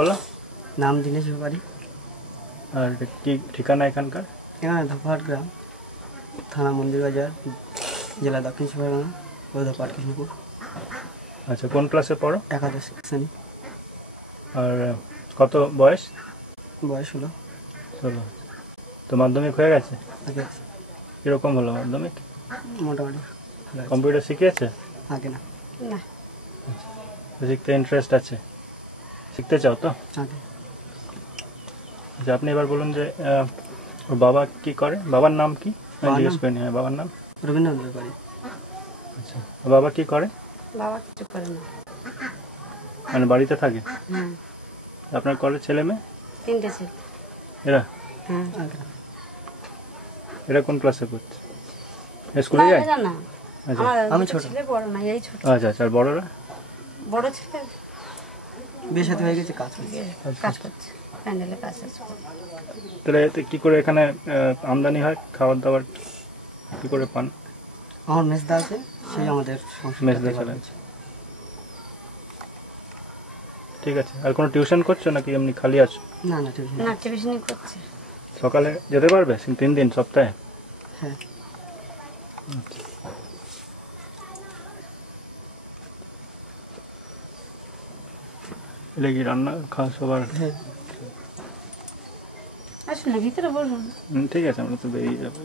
বলো। নাম দিনেশ ব্যাপারী। আর কি ঠিকানা এখানকার? এখানে ধপাহাট গ্রাম, থানা মন্দিরবাজার, জেলা দক্ষিণ চব্বিশ পরগনা, ধপাহাট কৃষ্ণপুর। আচ্ছা, কোন ক্লাসে পড়ো? একাদশ শ্রেণী। আর কত বয়স? বয়স হলো 16। তো মাধ্যমিক হয়ে গেছে? আগে কিরকম হলো মাধ্যমিক? মোটামুটি কম্পিউটার শিখিয়েছে? আগে না না তো শিখতে ইন্টারেস্ট আছে? শিখতে চাও তো? আগে। আচ্ছা, আপনি এবার বলুন যে ওর বাবা কি করে, বাবার নাম কি? বাবার জিজ্ঞেস নাম? করিনি। হ্যাঁ, বাবার নাম। রবীন্দ্রনাথ ব্যাপারী। আচ্ছা, ওর বাবা কি করে? বাবা কিছু করে না। মানে বাড়িতে থাকে? হ্যাঁ, আপনার করে ছেলে মেয়ে? 3টে ছেলে। এরা হ্যাঁ, আগে না। এরা কোন ক্লাসে পড়ছে? স্কুলে যায়? এরা না, আচ্ছা আমার আমি দুটো ছোট। ছেলে বড় না, এই ছোট। আচ্ছা আচ্ছা। আর বড়রা? বড় ছেলে বিয়ে সাথে হয়ে গেছে, কাজ করছে। কাজ করছে, প্যান্ডেলে কাজ আছে। তাহলে এতে কি করে এখানে আমদানি হয়? খাবার দাবার কি করে পান? আমার মেজদা আছে, সেই আমাদের মেসদা চলে। ঠিক আছে। আর কোনো টিউশন করছো নাকি এমনি খালি আছো? না না ঠিক না, টিউশনি করছে। সকালে যেতে পারবে 3 দিন সপ্তাহে? হ্যাঁ। এলে কি রান্না খাওয়া সবার? হ্যাঁ। আসুন না, ভিতরে বসুন। ঠিক আছে, আমরা তো বেরিয়ে যাবো।